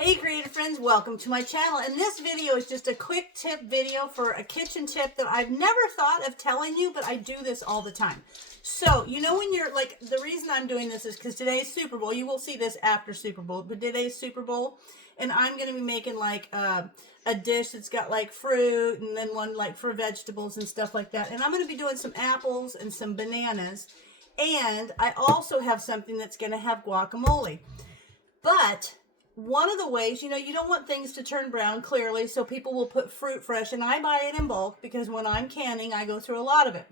Hey creative friends, welcome to my channel, and this video is just a quick tip video for a kitchen tip that I've never thought of telling you, but I do this all the time. So, you know when you're like, the reason I'm doing this is because today's Super Bowl. You will see this after Super Bowl, but today's Super Bowl, and I'm going to be making like a dish that's got like fruit and then one like for vegetables and stuff like that. And I'm going to be doing some apples and some bananas, and I also have something that's going to have guacamole. But one of the ways, you don't want things to turn brown clearly, so people will put fruit fresh, and I buy it in bulk because when I'm canning, I go through a lot of it.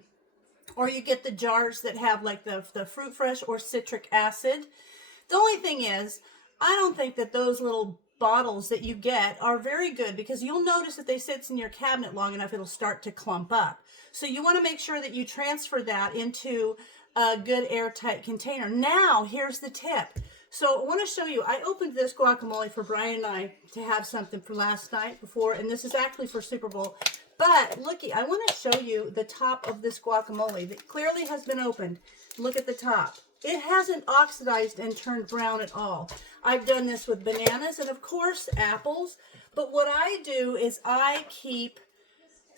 Or you get the jars that have like the fruit fresh or citric acid. The only thing is, I don't think that those little bottles that you get are very good because you'll notice if they sit in your cabinet long enough, it'll start to clump up. So you want to make sure that you transfer that into a good airtight container. Now, here's the tip. So I want to show you, I opened this guacamole for Brian and I to have something for last night before, and this is actually for Super Bowl. But looky, I want to show you the top of this guacamole that clearly has been opened. Look at the top. It hasn't oxidized and turned brown at all. I've done this with bananas and of course apples. But what I do is I keep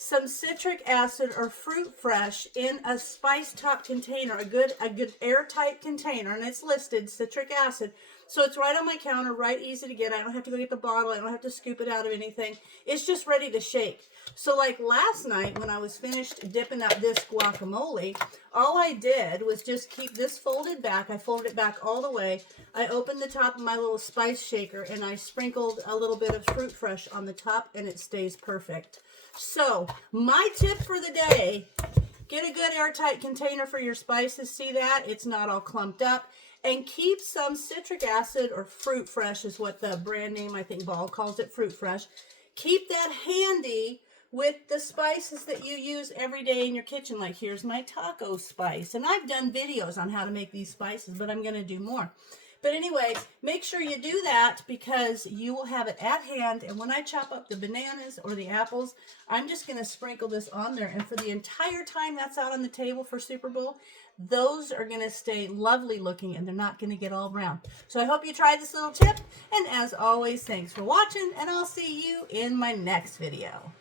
some citric acid or fruit fresh in a spice top container, a good airtight container, and it's listed citric acid. So it's right on my counter, right easy to get. I don't have to go get the bottle. I don't have to scoop it out of anything. It's just ready to shake. So like last night when I was finished dipping up this guacamole, all I did was just keep this folded back. I folded it back all the way. I opened the top of my little spice shaker and I sprinkled a little bit of fruit fresh on the top, and it stays perfect. So my tip for the day, get a good airtight container for your spices. See that? It's not all clumped up. And keep some citric acid or fruit fresh is what the brand name, I think Ball calls it, fruit fresh. Keep that handy with the spices that you use every day in your kitchen. Like here's my taco spice. And I've done videos on how to make these spices, but I'm going to do more. But anyway, make sure you do that because you will have it at hand. And when I chop up the bananas or the apples, I'm just going to sprinkle this on there. And for the entire time that's out on the table for Super Bowl, those are going to stay lovely looking and they're not going to get all brown. So I hope you try this little tip. And as always, thanks for watching, and I'll see you in my next video.